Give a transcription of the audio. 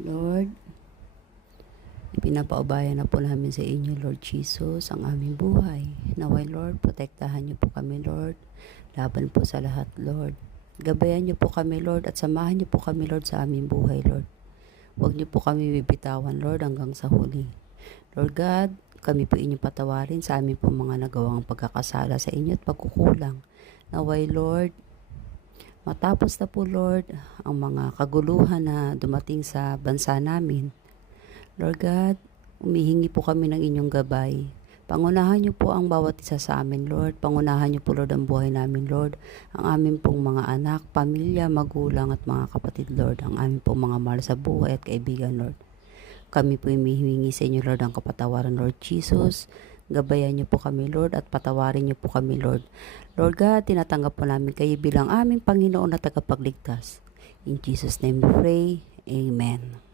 Lord, ipinapaubaya na po namin sa inyo, Lord Jesus, ang aming buhay. Naway, Lord, protektahan niyo po kami, Lord. Laban po sa lahat, Lord. Gabayan niyo po kami, Lord, at samahan niyo po kami, Lord, sa aming buhay, Lord. Huwag niyo po kami bibitawan, Lord, hanggang sa huli. Lord God, kami po inyong patawarin sa amin po mga nagawang pagkakasala sa inyo at pagkukulang. Naway, Lord, matapos na po, Lord, ang mga kaguluhan na dumating sa bansa namin, Lord God, humihingi po kami ng inyong gabay. Pangunahan niyo po ang bawat isa sa amin, Lord. Pangunahan niyo po, Lord, ang buhay namin, Lord. Ang amin pong mga anak, pamilya, magulang at mga kapatid, Lord. Ang amin pong mga mahal sa buhay at kaibigan, Lord. Kami po humihingi sa inyo, Lord, ang kapatawaran, Lord Jesus. Gabayan niyo po kami, Lord, at patawarin niyo po kami, Lord. Lord God, tinatanggap po namin kayo bilang aming Panginoon at tagapagligtas. In Jesus' name we pray. Amen.